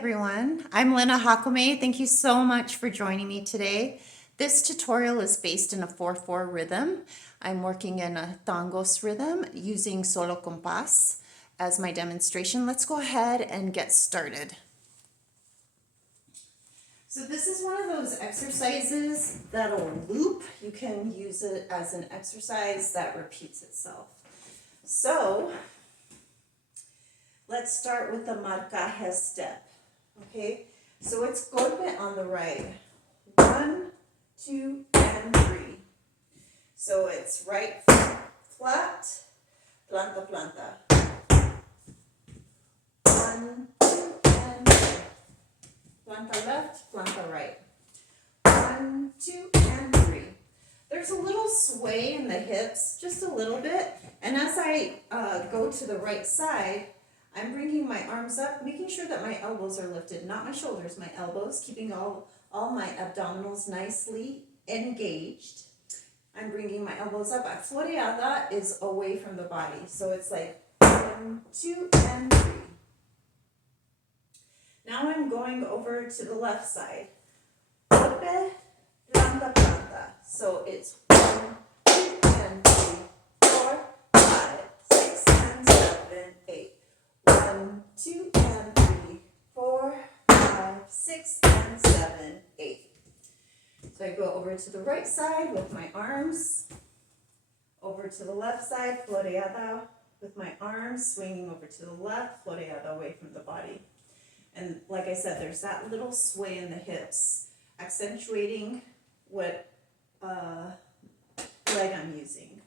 everyone. I'm Lena Jácome. Thank you so much for joining me today. This tutorial is based in a 4/4 rhythm. I'm working in a Tangos rhythm using solo compás as my demonstration. Let's go ahead and get started. So this is one of those exercises that'll loop. You can use it as an exercise that repeats itself. So let's start with the marcaje step. Okay, so it's golpe on the right. 1, 2, and 3. So it's right flat, planta, planta. 1, 2, and 3. Planta left, planta right. 1, 2, and 3. There's a little sway in the hips, just a little bit. And as I go to the right side, I'm bringing my arms up, making sure that my elbows are lifted, not my shoulders, my elbows, keeping all my abdominals nicely engaged. I'm bringing my elbows up. A floreada is away from the body. So it's like 1, 2, and 3. Now I'm going over to the left side. Golpe, planta, planta. So it's 1, 2, and 3, 4, 5, 6, and 7, 8. 1, 2, and 3, 4, 5, 6, and 7, 8. So I go over to the right side with my arms, over to the left side, floreada with my arms, swinging over to the left, floreada away from the body. And like I said, there's that little sway in the hips, accentuating what leg I'm using.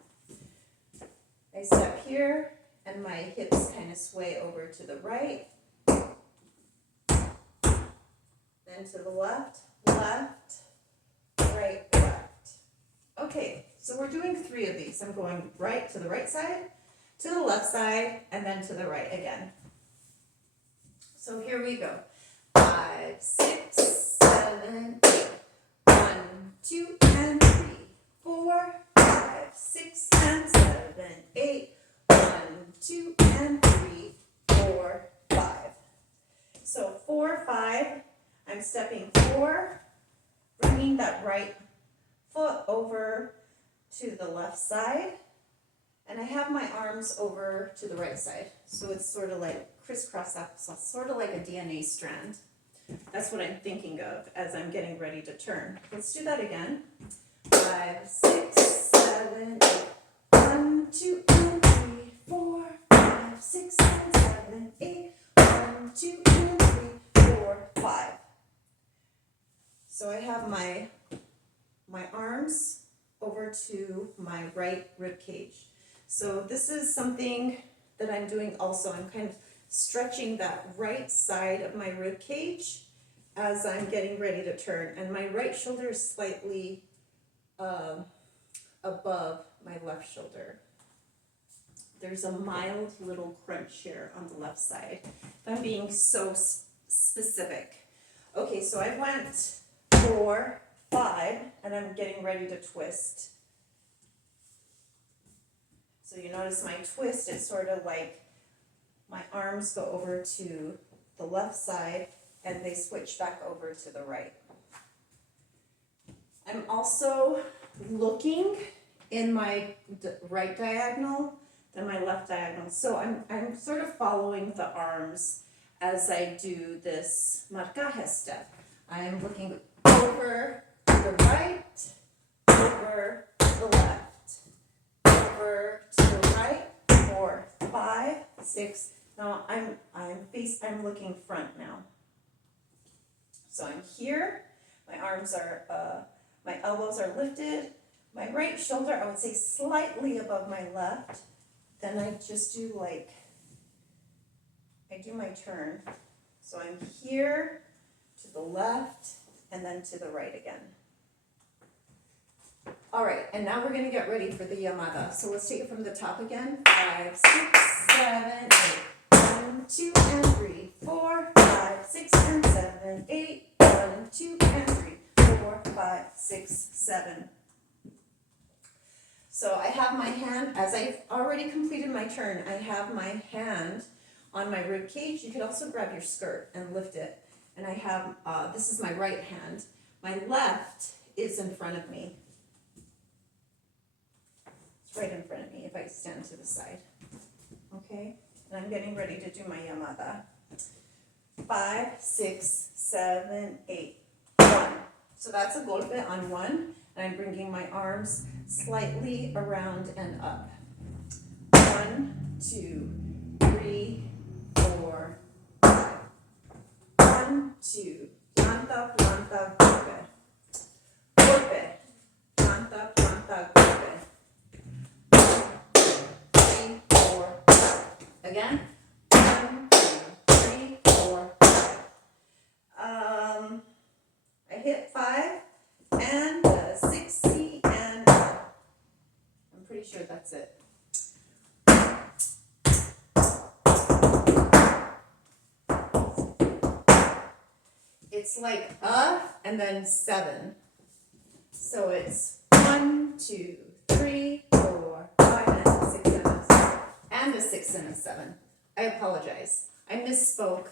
I step here, and my hips kind of sway over to the right, then to the left, left, right, left. Okay, so we're doing 3 of these. I'm going right to the right side, to the left side, and then to the right again. So here we go. 5, 6, 7, 8. 1, 2, and 3, 4, 5, 6, and 7, 8. 1, 2, and 3, 4, 5. So 4, 5, I'm stepping 4, bringing that right foot over to the left side, and I have my arms over to the right side. So it's sort of like crisscross applesauce, sort of like a DNA strand. That's what I'm thinking of as I'm getting ready to turn. Let's do that again. 5, 6, 7, 8. 1, 2, and 3, 4, 5, 6, and 7, 8. 1, 2, and 3, 4, 5. So I have my arms over to my right rib cage. So this is something that I'm doing also. I'm kind of stretching that right side of my rib cage as I'm getting ready to turn. And my right shoulder is slightly above my left shoulder. There's a mild little crunch here on the left side. If I'm being so specific. Okay, so I went 4, 5, and I'm getting ready to twist. So you notice my twist, it's sort of like my arms go over to the left side and they switch back over to the right. I'm also looking in my right diagonal than my left diagonal. So I'm sort of following the arms as I do this marcaje step. I'm looking over to the right, over to the left, over to the right, 4, 5, 6. Now I'm looking front now. So I'm here, my arms are, my elbows are lifted, my right shoulder, I would say slightly above my left. Then I just do I do my turn. So I'm here to the left and then to the right again. All right, and now we're going to get ready for the llamada. So let's take it from the top again. 5, 6, 7, 8. 1, 2, and 3, 4, 5, 6, and 7, 8. 1, 2, and 3, 4, 5, 6, 7. So I have my hand, as I've already completed my turn, I have my hand on my rib cage. You could also grab your skirt and lift it. and I have, this is my right hand. My left is in front of me. It's right in front of me if I stand to the side. Okay, and I'm getting ready to do my llamada. 5, 6, 7, 8, 1. So that's a golpe on 1, and I'm bringing my arms slightly around and up. 1, 2, 3, 4, 5. 1, 2, planta, planta, golpe. Golpe, planta, planta, golpe. 3, 4, 5. Again. 1, 2, 3, 4, 5. I hit 5 and 6C and 1. I'm pretty sure that's it. It's like and then 7. So it's 1, 2, 3, 4, 5, and a 6 and a 7. And a 6 and a 7. I apologize. I misspoke.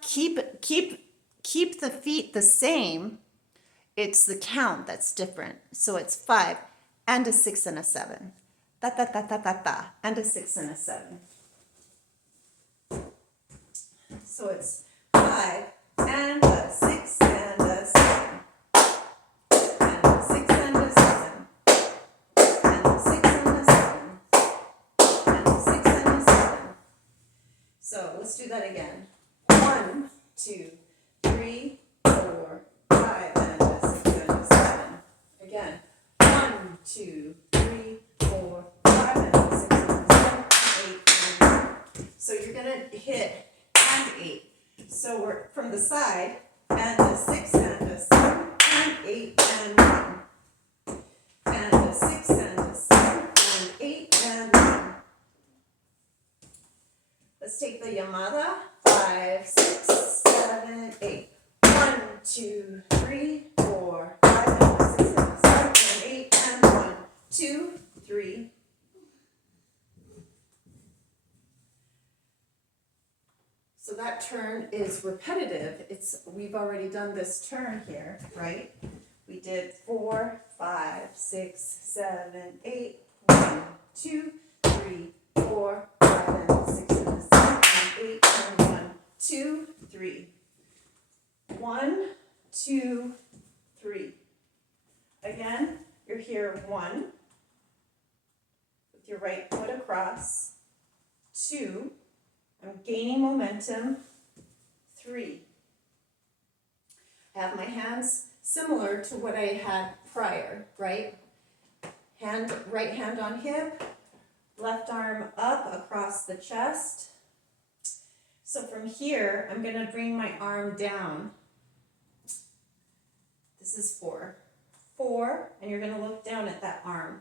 Keep the feet the same. It's the count that's different. So it's 5 and a 6 and a 7. Ta ta ta ta ta ta and a 6 and a 7. So it's 5 and a 6 and a 7. And a 6 and a 7. And a 6 and a 7. And a 6 and a 7. So let's do that again. 1, 2, 3, 4, 5, and a 6 and a 7. Again. 1, 2, 3, 4, 5, and a 6 and a 7, 8, and 9. So you're gonna hit and 8. So we're from the side, and a 6 and a 7, and 8 and 1. And a 6 and a 7, and 8 and 1. Let's take the llamada. 5, 6, 7, 8. 1, 2, 3, 4, 5, and a 6 and a 7, and 8 and 1, 2, 3. So that turn is repetitive. We've already done this turn here, right? We did 4, 5, 6, 7, 8, 1, 2, 3, 4, 5, and 6 and 7, and 8 and 1, 2, 3. 1, 2, 3. Again, you're here 1 with your right foot across. 2. I'm gaining momentum. 3. I have my hands similar to what I had prior, right? Right hand on hip, left arm up across the chest. So from here, I'm going to bring my arm down. This is 4. 4, and you're going to look down at that arm.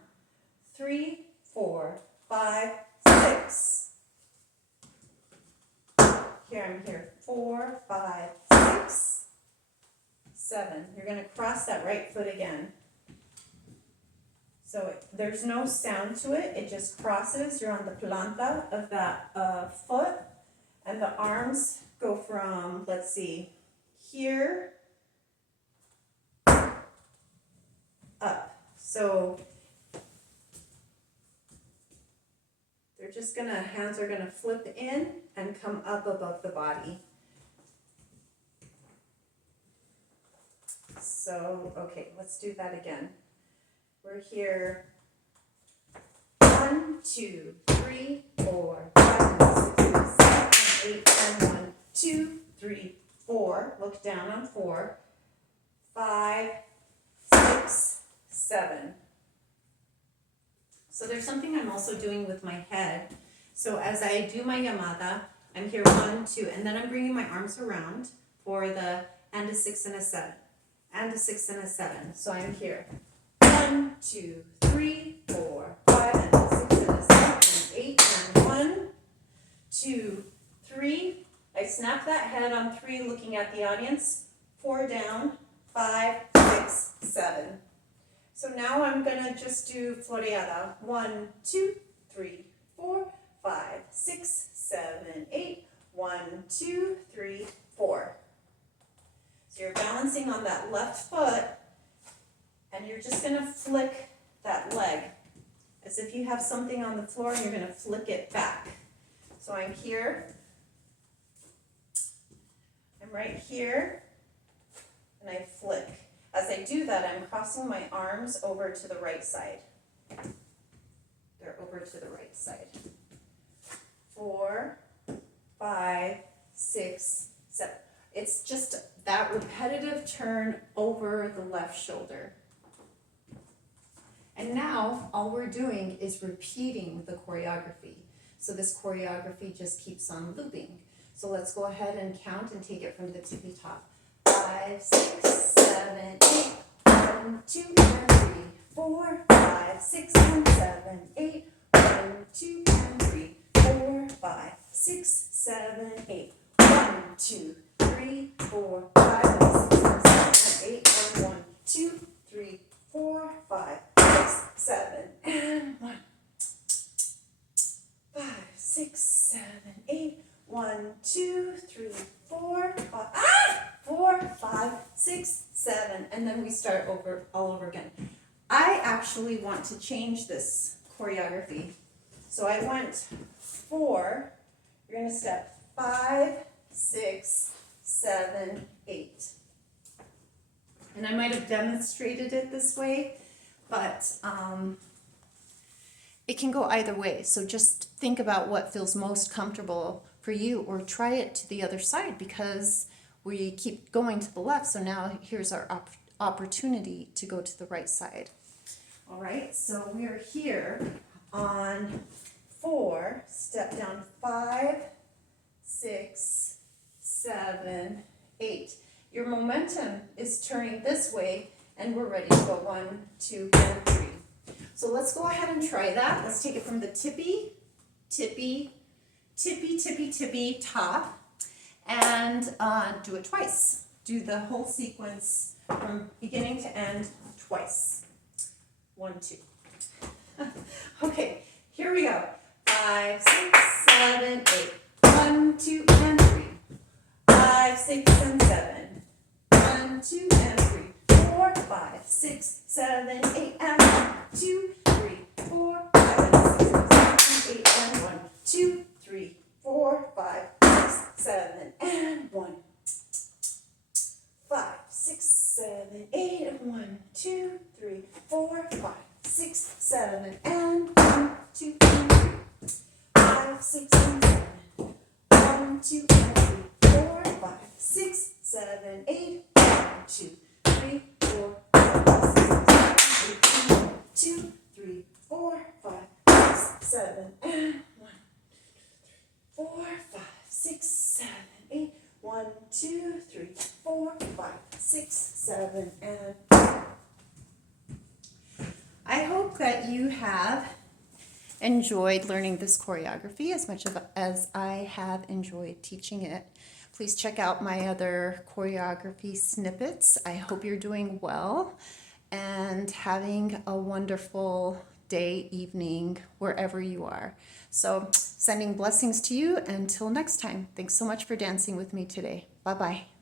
3, 4, 5, 6. Here, I'm here. 4, 5, 6, 7. You're going to cross that right foot again. So there's no sound to it. It just crosses. You're on the planta of that foot. And the arms go from, let's see, here up. So they're just hands are gonna flip in and come up above the body. So, okay, let's do that again. We're here. 1, 2, 3, 4, 5, 6, 7, 8, and 1, 2, 3, 4. Look down on 4. 5, 6, 7. So there's something I'm also doing with my head. So as I do my llamada, I'm here 1, 2, and then I'm bringing my arms around for the and a 6 and a 7, and a 6 and a 7. So I'm here. 1, 2, 3, 4, 5, and a 6 and a 7, and 8 and 1, 2, 3. I snap that head on 3, looking at the audience. 4 down, 5, 6, 7. So now I'm gonna just do floreada. 1, 2, 3, 4, 5, 6, 7, 8. 1, 2, 3, 4. So you're balancing on that left foot, and you're just going to flick that leg as if you have something on the floor and you're going to flick it back. So I'm here, I'm right here, and I flick. As I do that, I'm crossing my arms over to the right side. They're over to the right side. 4, 5, 6, 7. It's just that repetitive turn over the left shoulder. And now all we're doing is repeating the choreography. So this choreography just keeps on looping. So let's go ahead and count and take it from the tippy top. 5, 6, 7, 8. 1, 2, and 3, 4, 5, 6, and 7, 8. 1, 2, and 3, 4, 5, 6, 7, 8. 1, 2, 3, 4, 5, 6, 7, 8. And 1, 2, 3, 4, 5, 6, 7, and 1. 5, 6, 7, 8. 1, 2, 3, 4, 5. 4, 5, 6, 7, and then we start over all over again. I actually want to change this choreography. So I went 4, you're going to step 5, 6, 7, 8. And I might have demonstrated it this way, but it can go either way. So just think about what feels most comfortable for you, or try it to the other side, because we keep going to the left, so now here's our opportunity to go to the right side. All right, so we're here on 4, step down 5, 6, 7, 8. Your momentum is turning this way, and we're ready to go 1, 2, and 3. So let's go ahead and try that. Let's take it from the tippy, tippy, tippy, tippy, tippy, top, and do it twice. Do the whole sequence from beginning to end twice. 1, 2. Okay, here we go. 5, 6, 7, 8. 1, 2, and 3. 5, 6, and 7. 1, 2, and 3. 4, 5, 6, 7, 8, and 1, 2, 3, 4, 5, 6, 7, 8, and 1, 2, 3, 4, 5, 6, 7, and 1. 5, 6, 7, 8, and 1, 2, 3, 4, 5, 6, 7, and 1, 2, 3, 5, 6, and 7. 1, 2, and 3, 4, 5, 6, 7, 8. 1, 2, 3, 4, 5, 6, 7, 8. 2, 3, 4, 5, 6, 7, and 1, 4, 5, 6, 7, 8. 1, 2, 3, 4, 5, 6, 7, and 1. I hope that you have enjoyed learning this choreography as much as I have enjoyed teaching it. Please check out my other choreography snippets. I hope you're doing well and having a wonderful day, evening, wherever you are. So sending blessings to you until next time. Thanks so much for dancing with me today. Bye-bye.